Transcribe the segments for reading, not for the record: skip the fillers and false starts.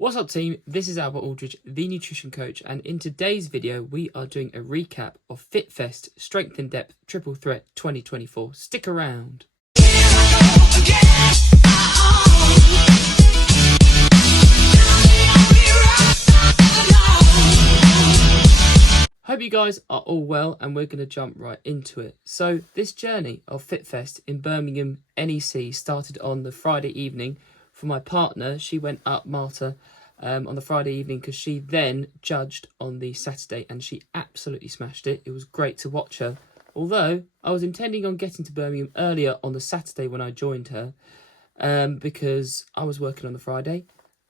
What's up team, this is Albert Aldridge, the nutrition coach, and in today's video we are doing a recap of FitFest Strength in Depth Triple Threat 2024. Stick around. Hope you guys are all well and we're going to jump right into it. So this journey of FitFest in Birmingham NEC started on the Friday evening. For my partner, she went up, Marta, on the Friday evening because she then judged on the Saturday and she absolutely smashed it. It was great to watch her. Although I was intending on getting to Birmingham earlier on the Saturday when I joined her because I was working on the Friday.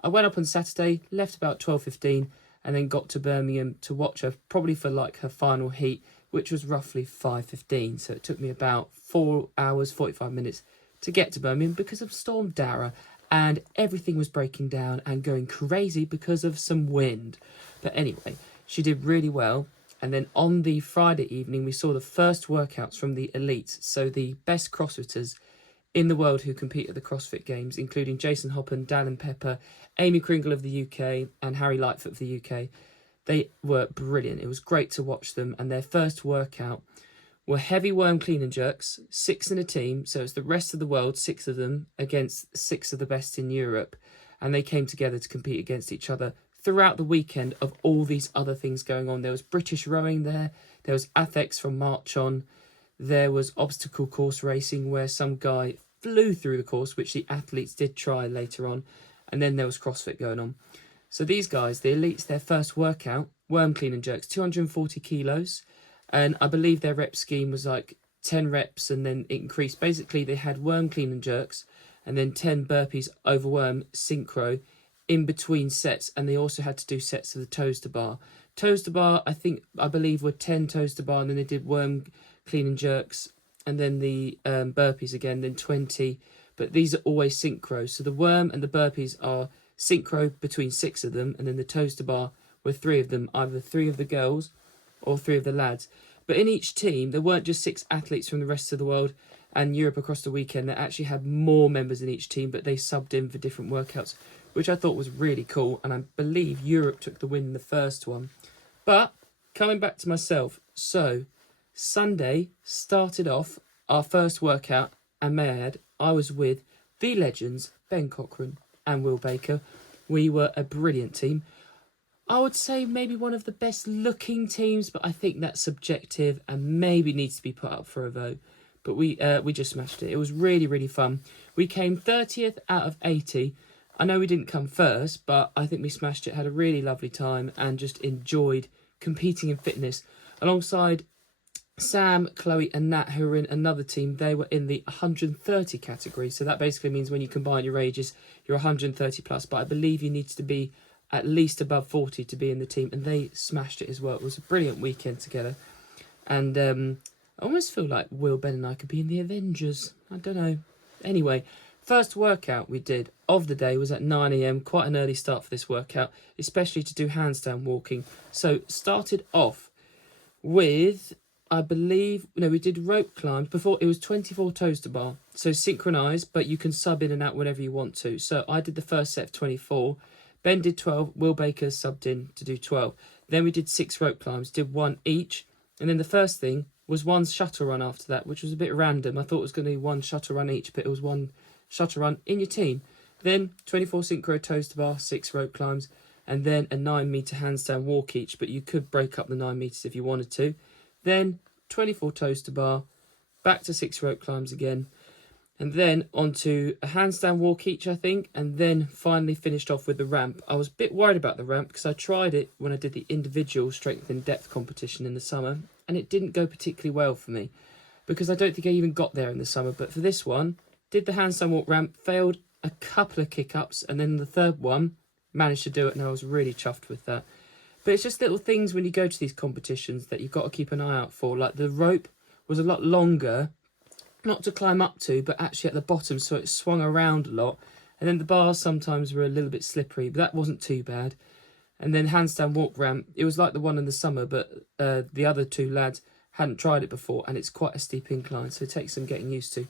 I went up on Saturday, left about 12:15 and then got to Birmingham to watch her probably for like her final heat, which was roughly 5:15. So it took me about 4 hours, 45 minutes to get to Birmingham because of Storm Dara. And everything was breaking down and going crazy because of some wind. But anyway, she did really well. And then on the Friday evening, we saw the first workouts from the elites. So the best CrossFitters in the world who compete at the CrossFit Games, including Jason Hoppen, Dallin Pepper, Amy Kringle of the UK, and Harry Lightfoot of the UK. They were brilliant. It was great to watch them. And their first workout were heavy worm clean and jerks, 6 in a team. So it's the rest of the world, 6 of them, against 6 of the best in Europe. And they came together to compete against each other throughout the weekend of all these other things going on. There was British rowing there. There was Athex from March on. There was obstacle course racing where some guy flew through the course, which the athletes did try later on. And then there was CrossFit going on. So these guys, the elites, their first workout, worm clean and jerks, 240 kilos. And I believe their rep scheme was like 10 reps and then it increased. Basically, they had worm clean and jerks and then 10 burpees over worm synchro in between sets. And they also had to do sets of the toes to bar. Toes to bar, I believe, were 10 toes to bar. And then they did worm clean and jerks and then the burpees again, then 20. But these are always synchro. So the worm and the burpees are synchro between 6 of them. And then the toes to bar were 3 of them, either 3 of the girls or 3 of the lads. But in each team, there weren't just 6 athletes from the rest of the world and Europe across the weekend. They actually had more members in each team, but they subbed in for different workouts, which I thought was really cool. And I believe Europe took the win in the first one. But coming back to myself, so Sunday started off our first workout, and may I add, I was with the legends, Ben Cochran and Will Baker. We were a brilliant team. I would say maybe one of the best looking teams, but I think that's subjective and maybe needs to be put up for a vote. But we just smashed it. It was really, really fun. We came 30th out of 80. I know we didn't come first, but I think we smashed it, had a really lovely time and just enjoyed competing in fitness. Alongside Sam, Chloe and Nat, who were in another team, they were in the 130 category. So that basically means when you combine your ages, you're 130 plus. But I believe you need to be at least above 40 to be in the team, and they smashed it as well. It was a brilliant weekend together, and I almost feel like Will, Ben and I could be in the Avengers. I don't know. Anyway, first workout we did of the day was at 9 a.m, quite an early start for this workout, especially to do handstand walking. So started off with, I believe, no, we did rope climbs. Before, it was 24 toes to bar, so synchronized, but you can sub in and out whenever you want to. So I did the first set of 24. Ben did 12, Will Baker subbed in to do 12. Then we did 6 rope climbs, did 1 each. And then the first thing was 1 shuttle run after that, which was a bit random. I thought it was going to be 1 shuttle run each, but it was 1 shuttle run in your team. Then 24 synchro toes to bar, 6 rope climbs, and then a 9-metre handstand walk each, but you could break up the 9 metres if you wanted to. Then 24 toes to bar, back to 6 rope climbs again, and then onto a handstand walk each, I think, and then finally finished off with the ramp. I was a bit worried about the ramp because I tried it when I did the individual strength in depth competition in the summer, and it didn't go particularly well for me because I don't think I even got there in the summer. But for this one, did the handstand walk ramp, failed a couple of kick-ups, and then the third one, managed to do it, and I was really chuffed with that. But it's just little things when you go to these competitions that you've got to keep an eye out for. Like the rope was a lot longer, not to climb up to, but actually at the bottom, so it swung around a lot. And then the bars sometimes were a little bit slippery, but that wasn't too bad. And then handstand walk ramp, it was like the one in the summer, but the other 2 lads hadn't tried it before, and it's quite a steep incline, so it takes some getting used to.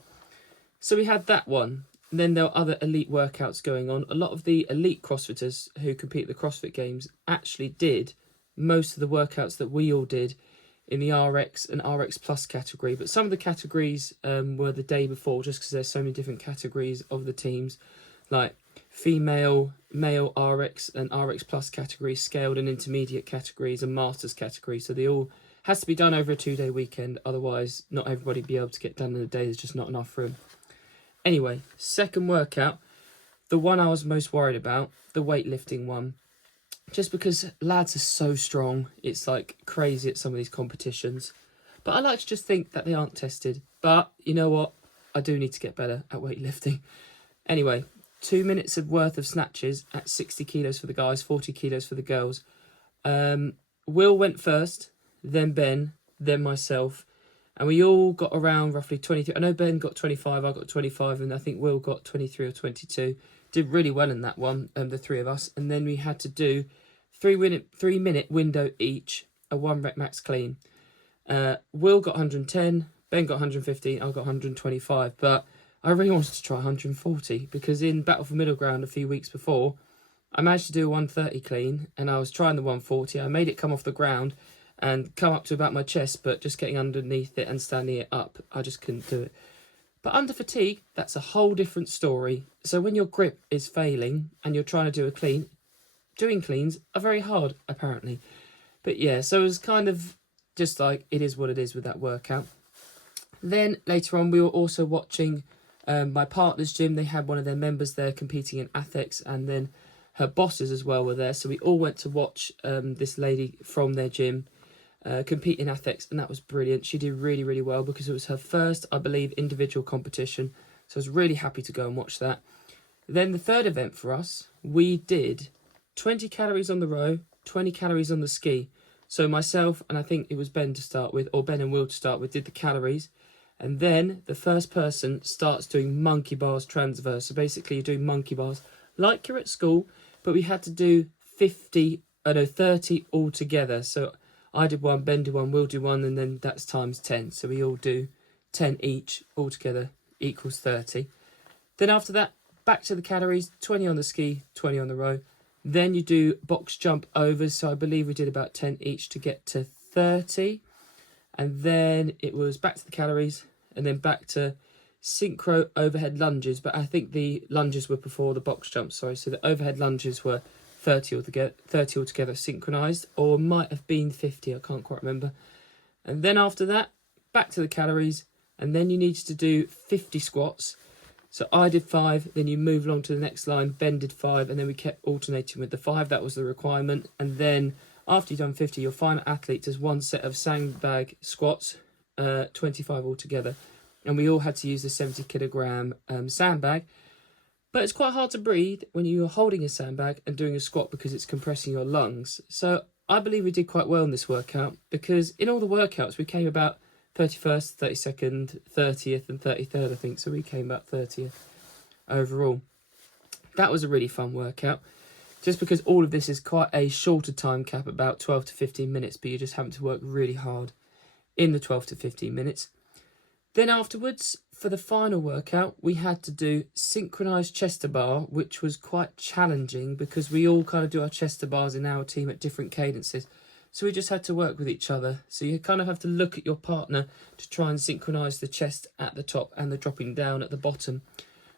So we had that one. then there are other elite workouts going on. A lot of the elite CrossFitters who compete at the CrossFit Games actually did most of the workouts that we all did in the RX and RX Plus category. But some of the categories were the day before, just because there's so many different categories of the teams, like female, male RX and RX Plus categories, scaled and intermediate categories, and masters categories. So they all has to be done over a 2-day weekend. Otherwise, not everybody be able to get done in a day. There's just not enough room. Anyway, second workout, the one I was most worried about, the weightlifting one. Just because lads are so strong, it's like crazy at some of these competitions. But I like to just think that they aren't tested. But you know what? I do need to get better at weightlifting. Anyway, 2 minutes of worth of snatches at 60 kilos for the guys, 40 kilos for the girls. Will went first, then Ben, then myself. And we all got around roughly 23. I know Ben got 25, I got 25, and I think Will got 23 or 22. Did really well in that one, the three of us. And then we had to do 3-minute window each, a 1 rep max clean. Will got 110, Ben got 115, I got 125. But I really wanted to try 140 because in Battle for Middle Ground a few weeks before, I managed to do a 130 clean, and I was trying the 140. I made it come off the ground and come up to about my chest, but just getting underneath it and standing it up, I just couldn't do it. But under fatigue, that's a whole different story. So when your grip is failing and you're trying to do a clean, doing cleans are very hard, apparently. But yeah, so it was kind of just like, it is what it is with that workout. Then later on, we were also watching my partner's gym. They had one of their members there competing in athletics, and then her bosses as well were there. So we all went to watch this lady from their gym compete in athletics, and that was brilliant. She did really, really well because it was her first, I believe, individual competition. So I was really happy to go and watch that. Then the third event for us, we did 20 calories on the row, 20 calories on the ski. So myself, and I think it was Ben to start with, or Ben and Will to start with, did the calories. And then the first person starts doing monkey bars transverse. So basically you're doing monkey bars like you're at school, but we had to do 30 all together. So I did one, Ben did one, Will do one, and then that's times 10. So we all do 10 each, all together equals 30. Then after that, back to the calories, 20 on the ski, 20 on the row. Then you do box jump overs. So I believe we did about 10 each to get to 30. And then it was back to the calories, and then back to synchro overhead lunges. But I think the lunges were before the box jump, sorry. So the overhead lunges were 30 altogether synchronized, or might have been 50, I can't quite remember. And then after that, back to the calories, and then you needed to do 50 squats. So I did 5, then you move along to the next line, Ben did 5, and then we kept alternating with the 5. That was the requirement. And then after you've done 50, your final athlete does one set of sandbag squats, 25 altogether. And we all had to use the 70 kilogram sandbag. But it's quite hard to breathe when you're holding a sandbag and doing a squat because it's compressing your lungs. So I believe we did quite well in this workout, because in all the workouts we came about 31st, 32nd, 30th and 33rd, I think. So we came about 30th overall. That was a really fun workout, just because all of this is quite a shorter time cap, about 12 to 15 minutes, but you're just having to work really hard in the 12 to 15 minutes. Then afterwards, for the final workout, we had to do synchronized chest to bar, which was quite challenging because we all kind of do our chest to bars in our team at different cadences. So we just had to work with each other. So you kind of have to look at your partner to try and synchronize the chest at the top and the dropping down at the bottom.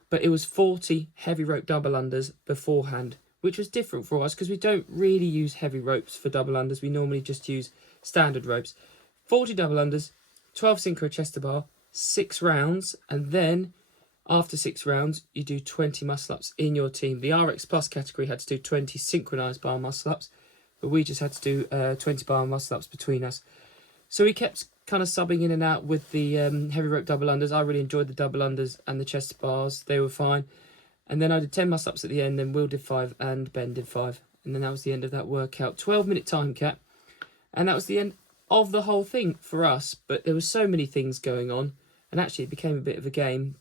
But it was 40 heavy rope double unders beforehand, which was different for us because we don't really use heavy ropes for double unders. We normally just use standard ropes. 40 double unders, 12 synchro chest to bar, 6 rounds, and then after 6 rounds you do 20 muscle ups in your team. The RX Plus category had to do 20 synchronized bar muscle ups, but we just had to do 20 bar muscle ups between us. So we kept kind of subbing in and out with the heavy rope double unders. I really enjoyed the double unders and the chest bars, they were fine. And then I did 10 muscle ups at the end, then Will did 5 and Ben did 5, and then that was the end of that workout. 12-minute time cap, and that was the end of the whole thing for us. But there were so many things going on, and actually it became a bit of a game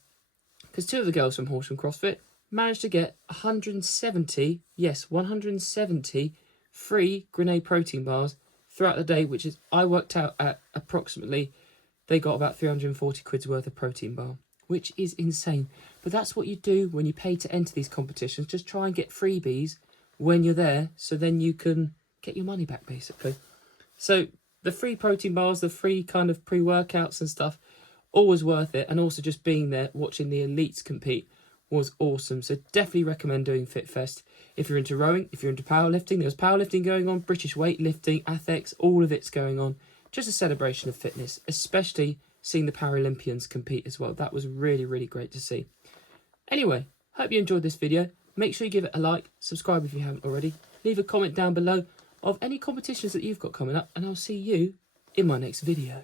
because 2 of the girls from Horsham CrossFit managed to get 170, yes, 170 free grenade protein bars throughout the day, which is, I worked out at approximately, they got about 340 quid's worth of protein bar, which is insane. But that's what you do when you pay to enter these competitions. Just try and get freebies when you're there, so then you can get your money back, basically. So the free protein bars, the free kind of pre-workouts and stuff, always worth it. And also just being there, watching the elites compete was awesome. So definitely recommend doing FitFest. If you're into rowing, if you're into powerlifting, there's powerlifting going on, British weightlifting, ATHEX, all of it's going on. Just a celebration of fitness, especially seeing the Paralympians compete as well. That was really, really great to see. Anyway, hope you enjoyed this video. Make sure you give it a like, subscribe if you haven't already. Leave a comment down below of any competitions that you've got coming up, and I'll see you in my next video.